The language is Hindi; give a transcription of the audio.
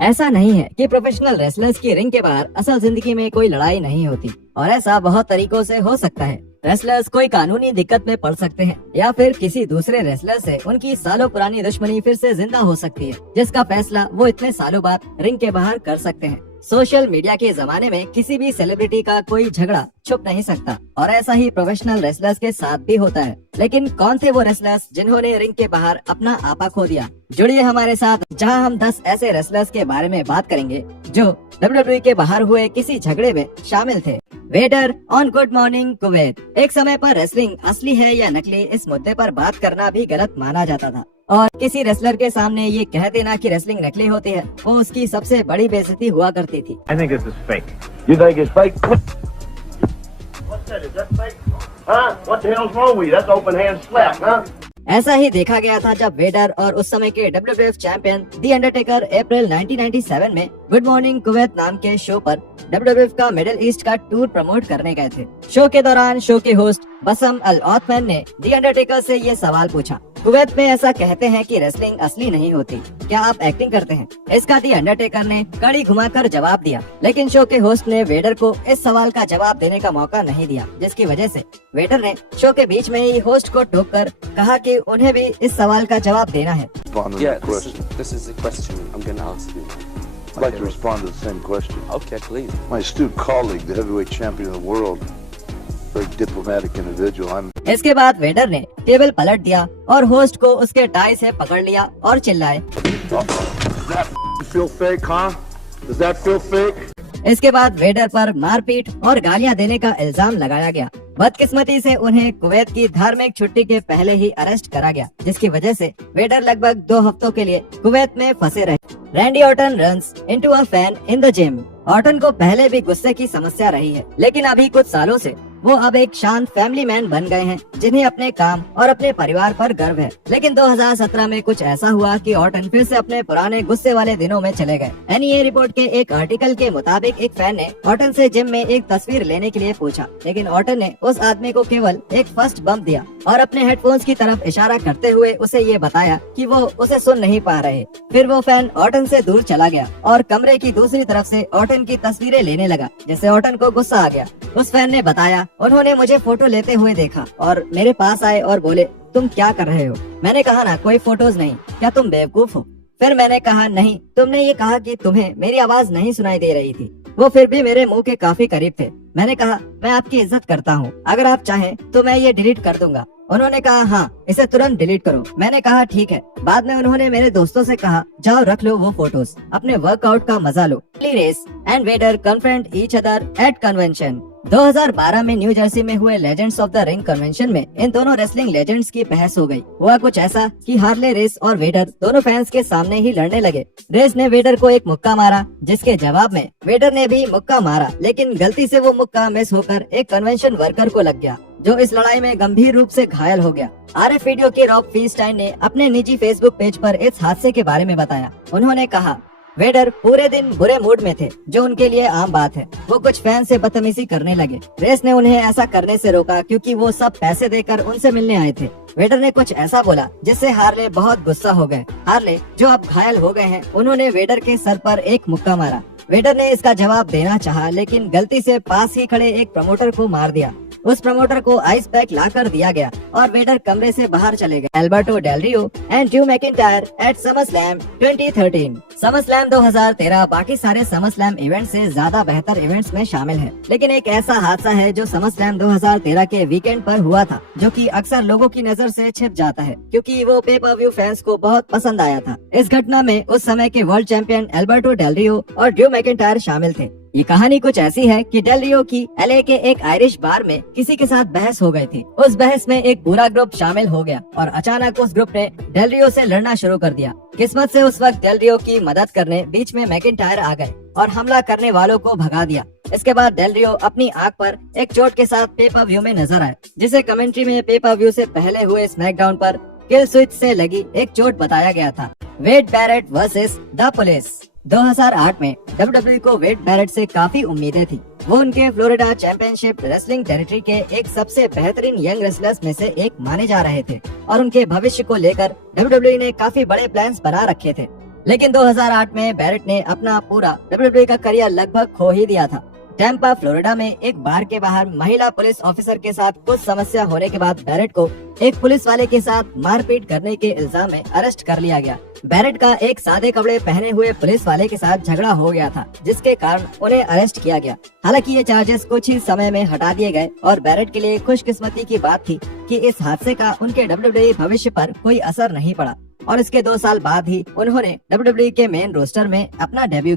ऐसा नहीं है कि प्रोफेशनल रेसलर्स की रिंग के बाहर असल जिंदगी में कोई लड़ाई नहीं होती, और ऐसा बहुत तरीकों से हो सकता है। रेसलर्स कोई कानूनी दिक्कत में पड़ सकते हैं या फिर किसी दूसरे रेसलर से उनकी सालों पुरानी दुश्मनी फिर से जिंदा हो सकती है, जिसका फैसला वो इतने सालों बाद रिंग के बाहर कर सकते हैं। सोशल मीडिया के जमाने में किसी भी सेलिब्रिटी का कोई झगड़ा छुप नहीं सकता, और ऐसा ही प्रोफेशनल रेसलर्स के साथ भी होता है। लेकिन कौन थे वो रेसलर्स जिन्होंने रिंग के बाहर अपना आपा खो दिया? जुड़िए हमारे साथ, जहां हम 10 ऐसे रेसलर्स के बारे में बात करेंगे जो WWE के बाहर हुए किसी झगड़े में शामिल थे। Vader on good morning Kuwait. एक समय पर रेसलिंग असली है या नकली, इस मुद्दे पर बात करना भी गलत माना जाता था, और किसी रेसलर के सामने ये कह देना कि रेसलिंग नकली होती है, वो उसकी सबसे बड़ी बेइज्जती हुआ करती थी। I think this is fake. You think it's fake? What's that? Is that fake? Huh? What the hell's wrong with you? That's open hand slap, huh? ऐसा ही देखा गया था जब वेडर और उस समय के WWF चैंपियन दी अंडरटेकर अप्रैल 1997 में गुड मॉर्निंग कुवैत नाम के शो पर WWF का मिडिल ईस्ट का टूर प्रमोट करने गए थे। शो के दौरान शो के होस्ट बसम अल ऑथमैन ने दी अंडरटेकर से ये सवाल पूछा, कुवैत में ऐसा कहते हैं कि रेसलिंग असली नहीं होती, क्या आप एक्टिंग करते हैं? इसका दी अंडरटेकर ने कड़ी घुमाकर जवाब दिया, लेकिन शो के होस्ट ने वेडर को इस सवाल का जवाब देने का मौका नहीं दिया, जिसकी वजह से वेडर ने शो के बीच में ही होस्ट को टोककर कहा कि उन्हें भी इस सवाल का जवाब देना है। Yeah, this is a question I'm going to ask you. I'd like to respond to the same question. Okay, please. My astute colleague, the heavyweight champion of the world, very diplomatic individual. इसके बाद वेडर ने टेबल पलट दिया और होस्ट को उसके टाई से पकड़ लिया और चिल्लाए, Does that feel fake, huh? Does that feel fake? इसके बाद वेडर पर मारपीट और गालियां देने का इल्जाम लगाया गया। बदकिस्मती से उन्हें कुवैत की धार्मिक छुट्टी के पहले ही अरेस्ट करा गया, जिसकी वजह से वेडर लगभग 2 हफ्तों के लिए कुवैत में फंसे रहे। Randy Orton runs into a fan in the gym. Orton को पहले भी गुस्से की समस्या रही है, लेकिन अभी कुछ सालों से वो अब एक शांत फैमिली मैन बन गए हैं, जिन्हें अपने काम और अपने परिवार पर गर्व है। लेकिन 2017 में कुछ ऐसा हुआ कि ऑर्टन फिर से अपने पुराने गुस्से वाले दिनों में चले गए। NEA रिपोर्ट के एक आर्टिकल के मुताबिक एक फैन ने ऑर्टन से जिम में एक तस्वीर लेने के लिए पूछा, लेकिन ऑर्टन ने उस आदमी को केवल एक फर्स्ट बम्प दिया और अपने हेडफोन्स की तरफ इशारा करते हुए उसे ये बताया कि वो उसे सुन नहीं पा रहे। फिर वो फैन ऑर्टन से दूर चला गया और कमरे की दूसरी तरफ से ऑर्टन की तस्वीरें लेने लगा, जिससे ऑर्टन को गुस्सा आ गया। उस फैन ने बताया, उन्होंने मुझे फोटो लेते हुए देखा और मेरे पास आए और बोले, तुम क्या कर रहे हो? मैंने कहा ना, कोई फोटोज नहीं, क्या तुम बेवकूफ हो? फिर मैंने कहा, नहीं, तुमने ये कहा कि तुम्हें मेरी आवाज नहीं सुनाई दे रही थी। वो फिर भी मेरे मुंह के काफी करीब थे। मैंने कहा, मैं आपकी इज्जत करता हूँ, अगर आप चाहें तो मैं ये डिलीट कर दूंगा। उन्होंने कहा, हाँ, इसे तुरंत डिलीट करो। मैंने कहा, ठीक है। बाद में उन्होंने मेरे दोस्तों से कहा, जाओ रख लो वो फोटोज, अपने वर्कआउट का मजा लो। Race and Vader confront each other at convention. 2012 में न्यू जर्सी में हुए legends of the ring convention में इन दोनों रेसलिंग लेजेंड्स की बहस हो गई। हुआ कुछ ऐसा कि हार्ले रेस और वेडर दोनों फैंस के सामने ही लड़ने लगे। रेस ने वेडर को एक मुक्का मारा, जिसके जवाब में वेडर ने भी मुक्का मारा, लेकिन गलती से वो मुक्का मिस होकर एक कन्वेंशन वर्कर को लग गया, जो इस लड़ाई में गंभीर रूप से घायल हो गया। RF वीडियो के रॉब फीनस्टाइन ने अपने निजी फेसबुक पेज पर इस हादसे के बारे में बताया। उन्होंने कहा, वेडर पूरे दिन बुरे मूड में थे, जो उनके लिए आम बात है। वो कुछ फैन से बदतमीजी करने लगे। रेस ने उन्हें ऐसा करने से रोका क्योंकि वो सब पैसे देकर उनसे मिलने आए थे। वेडर ने कुछ ऐसा बोला जिससे हार्ले बहुत गुस्सा हो गए। हार्ले, जो अब घायल हो गए हैं, उन्होंने वेडर के सर पर एक मुक्का मारा। वेडर ने इसका जवाब देना चाहा, लेकिन गलती से पास ही खड़े एक प्रमोटर को मार दिया। उस प्रमोटर को आइस पैक ला कर दिया गया और वेडर कमरे से बाहर चले गए। Alberto Del Rio and Drew McIntyre at SummerSlam 2013। SummerSlam 2013 बाकी सारे समरस्लैम इवेंट से ज्यादा बेहतर इवेंट्स में शामिल है, लेकिन एक ऐसा हादसा है जो समरस्लैम 2013 के वीकेंड पर हुआ था, जो कि अक्सर लोगों की नजर से छिप जाता है, क्योंकि वो पे पर व्यू फैंस को बहुत पसंद आया था। इस घटना में उस समय के वर्ल्ड चैंपियन एल्बर्टो डेल रियो और ड्रू मैकिंटायर शामिल थे। ये कहानी कुछ ऐसी है कि डेल रियो की LA के एक आयरिश बार में किसी के साथ बहस हो गई थी। उस बहस में एक बुरा ग्रुप शामिल हो गया और अचानक उस ग्रुप ने डेल रियो से लड़ना शुरू कर दिया। किस्मत से उस वक्त डेल रियो की मदद करने बीच में मैकिंटायर आ गए और हमला करने वालों को भगा दिया। इसके बाद डेल रियो अपनी आंख पर एक चोट के साथ पे पर व्यू में नजर आए, जिसे कमेंट्री में पे पर व्यू से पहले हुए स्मैकडाउन पर किल स्विच से लगी एक चोट बताया गया था। वेड बैरेट वर्सेस द पुलिस। 2008 में WWE को वेड बैरेट से काफी उम्मीदें थी। वो उनके फ्लोरिडा चैंपियनशिप रेसलिंग टेरिटरी के एक सबसे बेहतरीन यंग रेसलर्स में से एक माने जा रहे थे और उनके भविष्य को लेकर WWE ने काफी बड़े प्लान्स बना रखे थे। लेकिन 2008 में बैरेट ने अपना पूरा WWE का करियर लगभग खो ही दिया था। टैंपा फ्लोरिडा में एक बार के बाहर महिला पुलिस ऑफिसर के साथ कुछ समस्या होने के बाद बैरेट को एक पुलिस वाले के साथ मारपीट करने के इल्जाम में अरेस्ट कर लिया गया। बैरेट का एक सादे कपड़े पहने हुए पुलिस वाले के साथ झगड़ा हो गया था, जिसके कारण उन्हें अरेस्ट किया गया। हालांकि ये चार्जेस कुछ ही समय में हटा दिए गए और बैरेट के लिए खुशकिस्मती की बात थी कि इस हादसे का उनके WWE भविष्य पर कोई असर नहीं पड़ा और इसके 2 साल बाद ही उन्होंने WWE के मेन रोस्टर में अपना डेब्यू किया।